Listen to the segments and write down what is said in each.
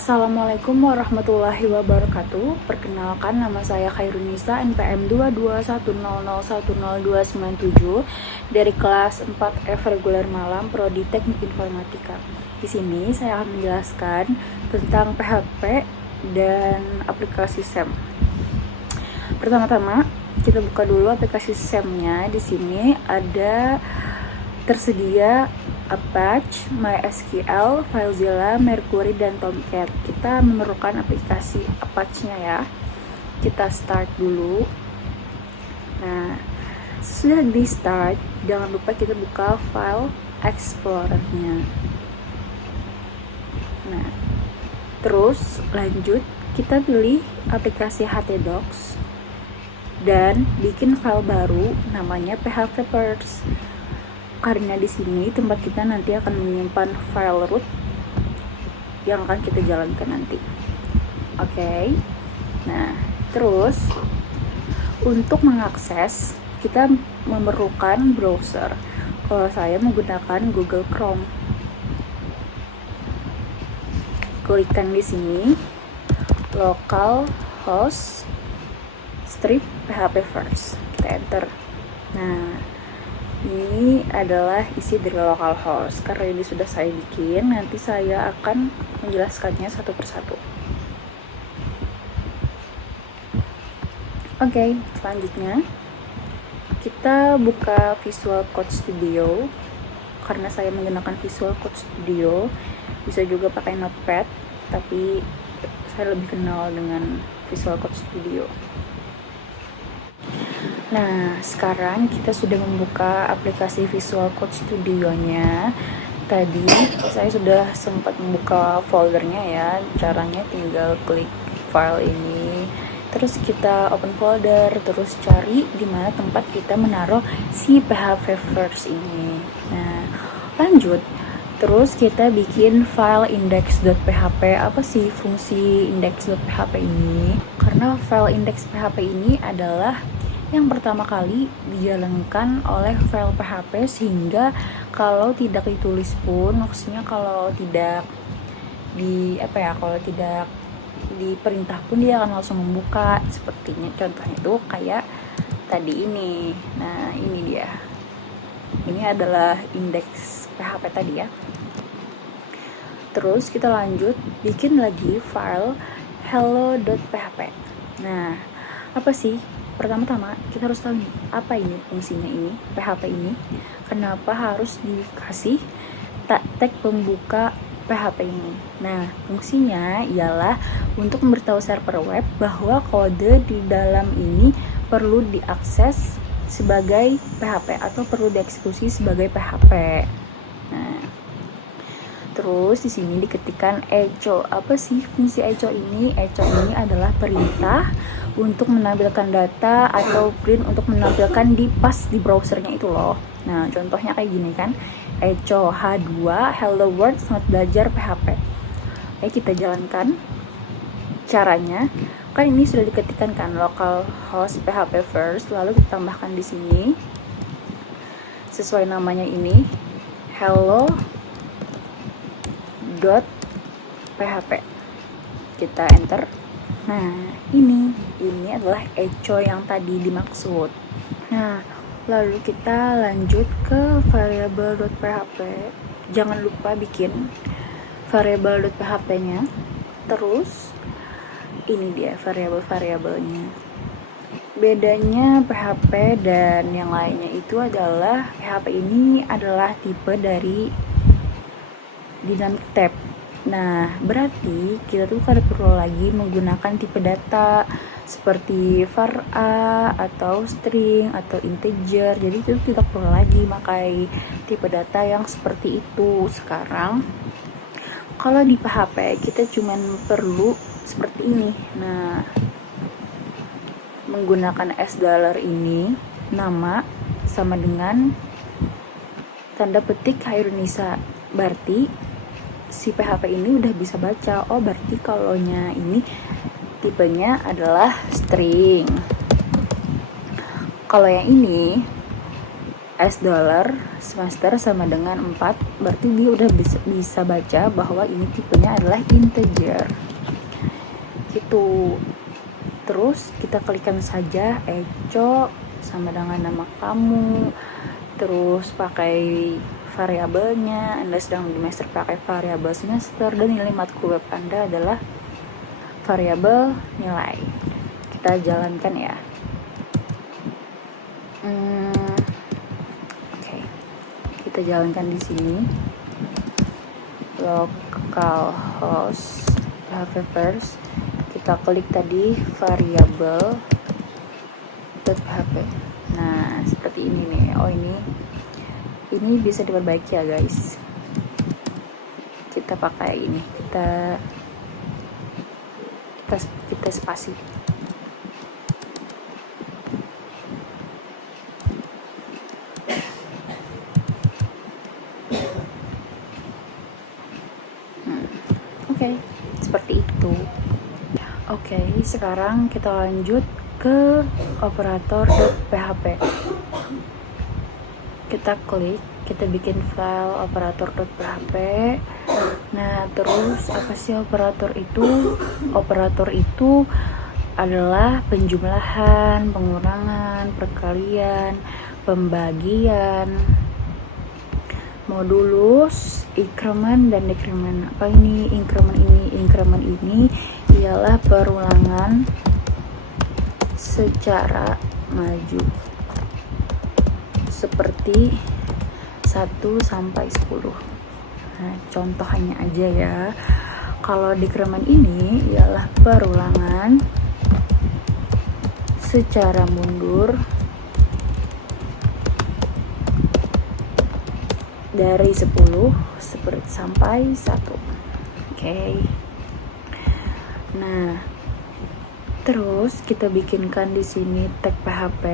Assalamualaikum warahmatullahi wabarakatuh. Perkenalkan, nama saya Khairunisa, NPM 22100102997 dari kelas 4F reguler Malam, Prodi Teknik Informatika. Di sini saya akan menjelaskan tentang PHP dan aplikasi SEM. Pertama-tama kita buka dulu aplikasi SEM-nya. Di sini ada tersedia Apache, MySQL, FileZilla, Mercury, dan Tomcat. Kita memerlukan aplikasi Apache-nya ya. Kita start dulu. Nah, sesudah di start, jangan lupa kita buka file Explorer-nya. Nah, terus lanjut kita pilih aplikasi htdocs dan bikin file baru namanya php-pers. Karena di sini tempat kita nanti akan menyimpan file root yang akan kita jalankan nanti. Oke. Nah, terus untuk mengakses kita memerlukan browser. Kalau saya menggunakan Google Chrome. Klikkan di sini localhost strip php first. Kita enter. Nah, ini adalah isi dari localhost. Karena ini sudah saya bikin, nanti saya akan menjelaskannya satu persatu. Oke, selanjutnya kita buka Visual Code Studio. Karena saya menggunakan Visual Code Studio, bisa juga pakai Notepad, tapi saya lebih kenal dengan Visual Code Studio. Nah, sekarang kita sudah membuka aplikasi Visual Code Studio-nya. Tadi saya sudah sempat membuka foldernya ya. Caranya tinggal klik file ini, terus kita open folder, terus cari di mana tempat kita menaruh si PHP first ini. Nah, lanjut. Terus kita bikin file index.php. Apa sih fungsi index.php ini? Karena file index.php ini adalah yang pertama kali dijalankan oleh file PHP, sehingga kalau tidak ditulis pun, maksudnya kalau tidak kalau tidak diperintah pun dia akan langsung membuka. Sepertinya contohnya itu kayak tadi ini. Nah, ini dia. Ini adalah indeks PHP tadi ya. Terus kita lanjut bikin lagi file hello.php. Nah, apa sih? Pertama-tama kita harus tahu nih, apa ini fungsinya ini, PHP ini, kenapa harus dikasih tag pembuka PHP ini. Nah, fungsinya ialah untuk memberitahu server web bahwa kode di dalam ini perlu diakses sebagai PHP atau perlu dieksekusi sebagai PHP. Nah, terus di sini diketikkan echo. Apa sih fungsi echo ini? Echo ini adalah perintah untuk menampilkan data atau print untuk menampilkan di browsernya itu loh. Nah, contohnya kayak gini kan. Echo H2 Hello World Selamat Belajar PHP. Oke, kita jalankan caranya. Kan ini sudah diketikkan kan localhost php first, lalu kita tambahkan di sini sesuai namanya ini hello.php. Kita enter. Nah, ini adalah echo yang tadi dimaksud. Nah, lalu kita lanjut ke variable.php. Jangan lupa bikin variable.php-nya. Terus ini dia variabel-variabelnya. Bedanya PHP dan yang lainnya itu adalah PHP ini adalah tipe dari dynamic type. Nah, berarti kita tuh kada perlu lagi menggunakan tipe data seperti var a atau string atau integer. Jadi itu tidak perlu lagi pakai tipe data yang seperti itu. Sekarang kalau di PHP kita cuman perlu seperti ini. Nah, menggunakan $, ini nama sama dengan tanda petik Khairunisa. Berarti si PHP ini udah bisa baca, oh berarti kalaunya ini tipenya adalah string. Kalau yang ini $S semester sama dengan 4, berarti dia udah bisa baca bahwa ini tipenya adalah integer gitu. Terus kita klikkan saja echo sama dengan nama kamu, terus pakai variabelnya, Anda sedang di master pakai variabel semester, dan nilai matkul web Anda adalah variabel nilai. Kita jalankan ya. Oke. Kita jalankan di sini. Localhost PHP first. Kita klik tadi variabel .php. Nah, seperti ini nih. Oh, ini bisa diperbaiki ya, guys. Kita pakai ini. Kita spasi. Oke, seperti itu. Oke, sekarang kita lanjut ke operator .php. Kita klik, kita bikin file operator.php. Nah, terus apa sih operator itu? Operator itu adalah penjumlahan, pengurangan, perkalian, pembagian, modulus, increment dan decrement. Apa ini increment ini? Increment ini ialah perulangan secara maju seperti 1 sampai 10. Nah, contohnya aja ya. Kalau decrement ini ialah perulangan secara mundur dari 10 sampai 1. Oke. Nah, terus kita bikinkan di sini tag PHP.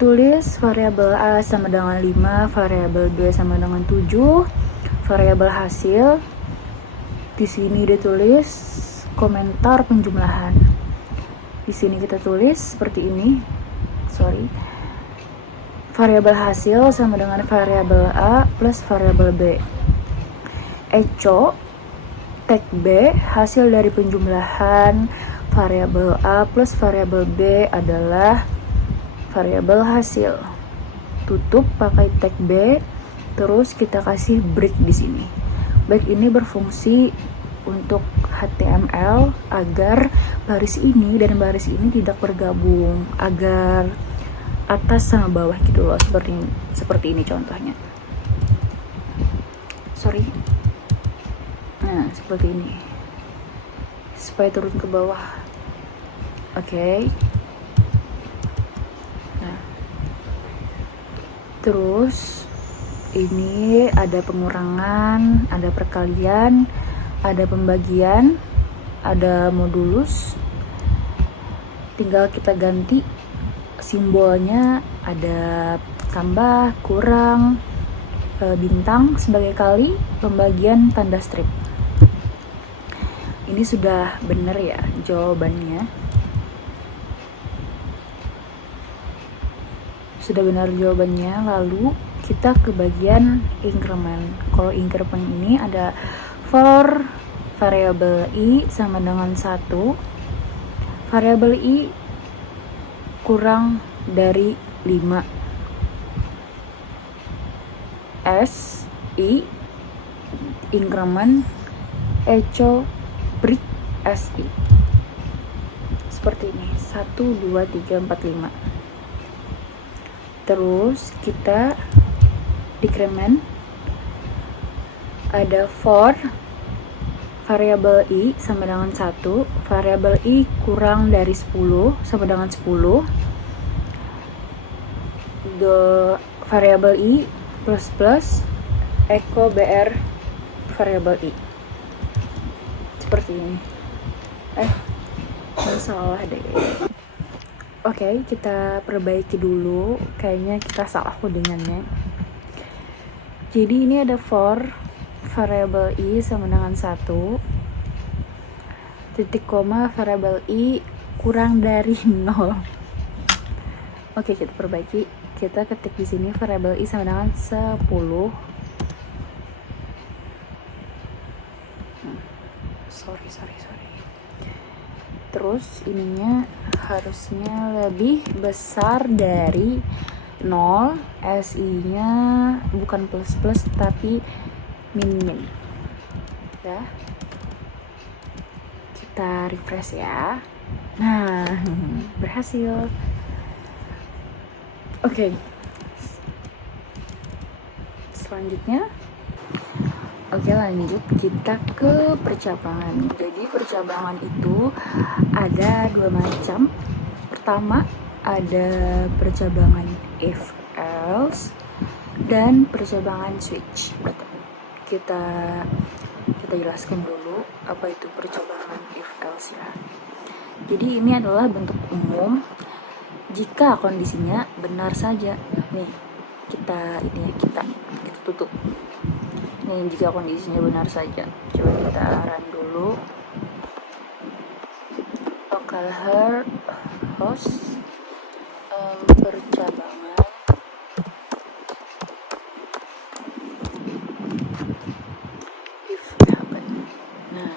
Tulis variabel A sama dengan 5, variabel B sama dengan 7, variabel hasil. Di sini ditulis komentar penjumlahan. Di sini kita tulis seperti ini. Variabel hasil sama dengan variabel A plus variabel B. Echo tag B hasil dari penjumlahan variabel A plus variabel B adalah variabel hasil. Tutup pakai tag B, terus kita kasih break di sini. Break ini berfungsi untuk HTML agar baris ini dan baris ini tidak bergabung, agar atas sama bawah gitu loh, seperti ini contohnya. Nah, seperti ini. Supaya turun ke bawah. Oke. Nah. Terus ini ada pengurangan, ada perkalian, ada pembagian, ada modulus. Tinggal kita ganti simbolnya, ada tambah, kurang, bintang sebagai kali, pembagian tanda strip. Ini sudah benar ya jawabannya. Sudah benar jawabannya. Lalu kita ke bagian increment. Kalau increment ini ada for variabel i sama dengan 1, variabel i kurang dari 5, s i increment echo break si. Seperti ini, 1, 2, 3, 4, 5. Terus kita decrement, ada for variabel i sama dengan 1, variabel i kurang dari 10 sama dengan 10, variabel i plus echo br variabel i. Seperti ini. Salah deh. Oke, kita perbaiki dulu. Kayaknya kita salah codingannya. Jadi ini ada for variabel i sama dengan 1, titik koma variabel i kurang dari 0. Oke, kita perbaiki. Kita ketik di sini variabel i sama dengan 10. Sorry. Terus ininya harusnya lebih besar dari 0, SI-nya bukan plus tapi min. Ya. Kita refresh ya. Nah, berhasil. Oke. Selanjutnya lanjut kita ke percabangan. Jadi percabangan itu ada 2 macam. Pertama ada percabangan if else dan percabangan switch. Kita jelaskan dulu apa itu percabangan if else ya. Jadi ini adalah bentuk umum jika kondisinya benar saja. Nih, kita tutup. Nih, jika kondisinya benar saja. Coba kita run dulu. Localhost percabangan if happen. Nah,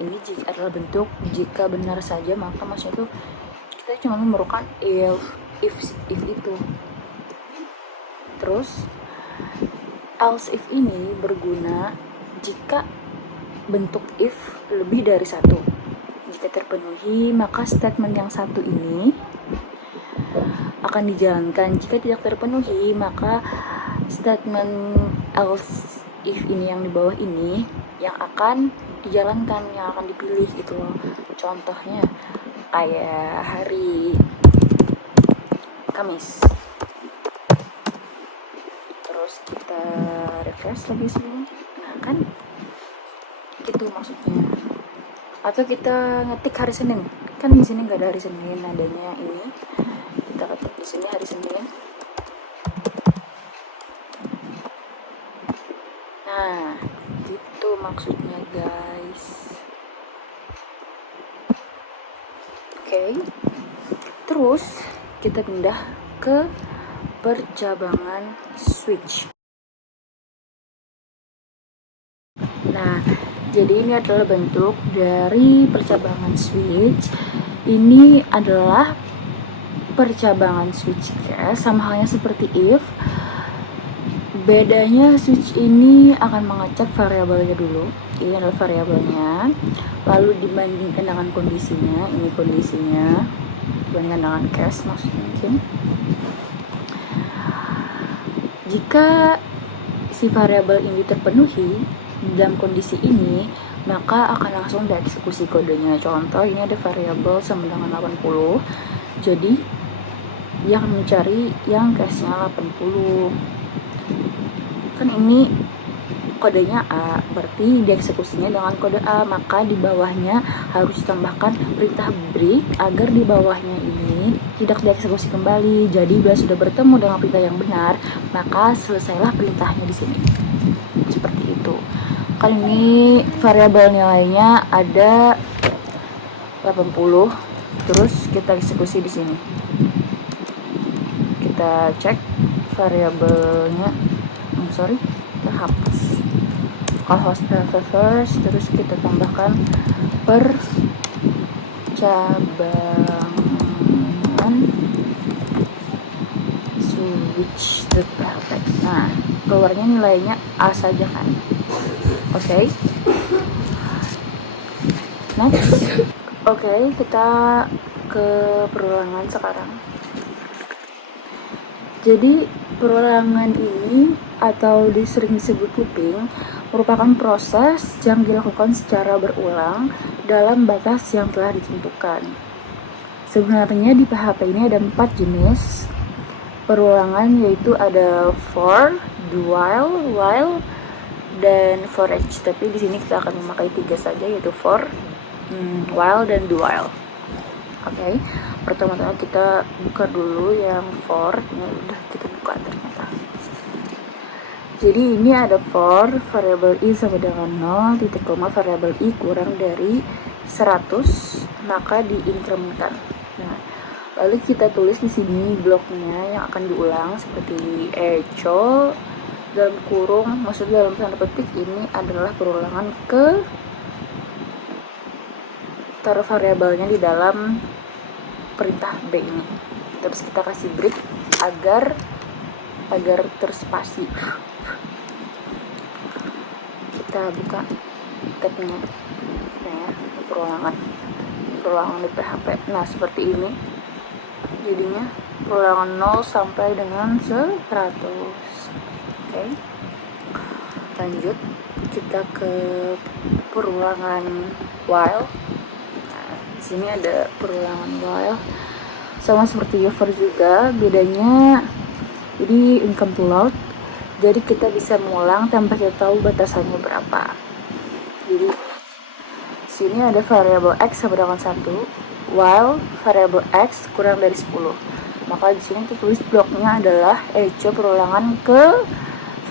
ini adalah bentuk jika benar saja, maka maksudnya itu kita cuma memerlukan if itu. Terus else if ini berguna jika bentuk if lebih dari 1. Jika terpenuhi, maka statement yang satu ini akan dijalankan. Jika tidak terpenuhi, maka statement else if ini yang di bawah ini yang akan dijalankan, yang akan dipilih gitu loh. Contohnya kayak hari Kamis. Terus kita refresh lagi sini. Nah, kan gitu maksudnya. Atau kita ngetik hari Senin. Kan di sini nggak ada hari Senin, adanya ini. Kita ketik di sini hari Senin. Nah, gitu maksudnya guys. Oke. Terus kita pindah ke percabangan switch. Nah, jadi ini adalah bentuk dari percabangan switch. Ini adalah percabangan switch case, sama halnya seperti if. Bedanya switch ini akan mengecek variabelnya dulu. Ini adalah variabelnya. Lalu dibandingkan dengan kondisinya, ini kondisinya. Dibandingkan dengan case maksudnya mungkin. Jika si variabel ini terpenuhi dalam kondisi ini, maka akan langsung dieksekusi kodenya. Contoh, ini ada variabel sama dengan 80. Jadi dia akan mencari yang case-nya 80. Kan ini kodenya A, berarti dieksekusinya dengan kode A, maka di bawahnya harus ditambahkan perintah break agar di bawahnya ini tidak dieksekusi kembali. Jadi bila sudah bertemu dengan perintah yang benar, maka selesailah perintahnya di sini. Seperti itu. Kan ini variabel nilainya ada 80. Terus kita eksekusi di sini. Kita cek variabelnya. Kita hapus. Localhost first, terus kita tambahkan percabangan switch.php. Nah, keluarnya nilainya A saja kan. Oke. Next. Oke, kita ke perulangan sekarang. Jadi perulangan ini atau sering disebut looping merupakan proses yang dilakukan secara berulang dalam batas yang telah ditentukan. Sebenarnya di PHP ini ada 4 jenis perulangan, yaitu ada for, while, dan for each. Tapi di sini kita akan memakai 3 saja, yaitu for, while, dan do while. Oke. Pertama-tama kita buka dulu yang for. Ini udah kita buka ternyata. Jadi ini ada for variabel i sama dengan 0, titik koma variabel i kurang dari 100, maka diinkrementkan. Nah, lalu kita tulis di sini bloknya yang akan diulang seperti echo dalam kurung, maksudnya dalam tanda petik ini adalah perulangan ke taruh variabelnya di dalam perintah B ini. Terus kita kasih break agar terspasi. Kita buka tabnya, nah, perulangan di PHP. Nah, seperti ini jadinya perulangan 0 sampai dengan 100. Oke, lanjut kita ke perulangan while. Nah, di sini ada perulangan while sama seperti for juga, bedanya jadi income to load. Jadi kita bisa mengulang tanpa kita tahu batasannya berapa. Jadi sini ada variabel x sama dengan 1, while variabel x kurang dari 10. Maka di sini kita tulis bloknya adalah echo perulangan ke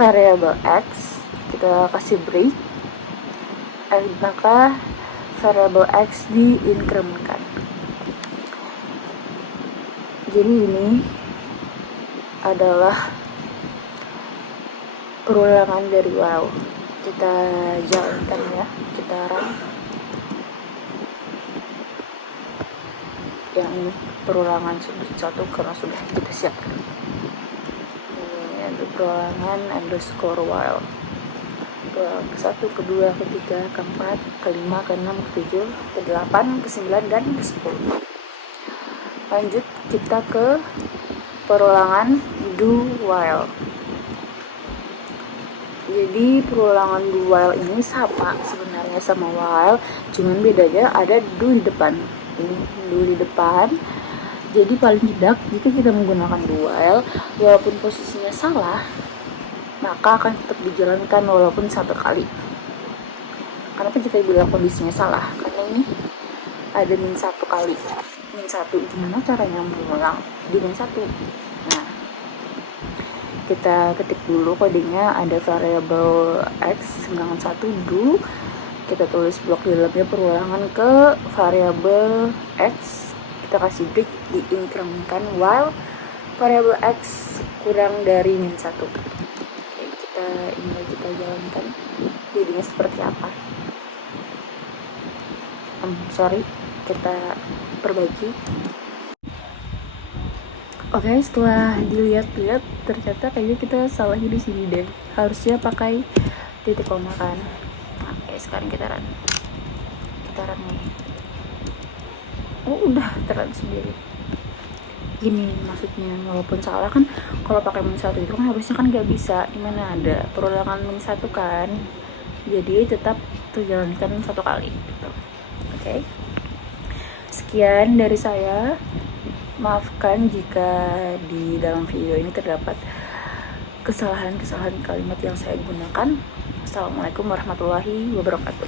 variabel x. Kita kasih break, maka variabel x diinkrementkan. Jadi ini adalah perulangan dari while. Kita jalankan ya, kita run. Yang ini perulangan satu karena sudah kita siapkan. Ini ada perulangan underscore while. Perulangan ke-1, ke-2, ke-3, ke-4, ke-5, ke-6, ke-7, ke-8, ke-9, dan ke-10. Lanjut kita ke perulangan do while. Jadi perulangan do while ini sama sebenarnya sama while, cuman bedanya ada do di depan. Ini do di depan. Jadi paling tidak jika kita menggunakan do while, walaupun posisinya salah, maka akan tetap dijalankan walaupun satu kali. Kenapa kita bilang kondisinya salah? Karena ini ada min 1 kali. Min 1, gimana caranya mengulang di min 1? Nah, kita ketik dulu kodenya, ada variabel x dengan 1 do. Kita tulis blok di dalamnya perulangan ke variabel x. Kita kasih break, diinkrementkan while variabel x kurang dari min 1. Oke, kita jalankan. Jadinya seperti apa? Kita perbaiki. Oke, setelah dilihat-lihat ternyata kayaknya kita salahnya di sini deh. Harusnya pakai titik koma kan. Oke, sekarang kita run. Nih. Oh, udah terun sendiri. Gini maksudnya, walaupun salah kan kalau pakai min 1 itu kan harusnya kan nggak bisa, dimana ada perulangan min 1 kan. Jadi tetap terjalankan satu kali gitu. Oke. Sekian dari saya. Maafkan jika di dalam video ini terdapat kesalahan kalimat yang saya gunakan. Assalamualaikum warahmatullahi wabarakatuh.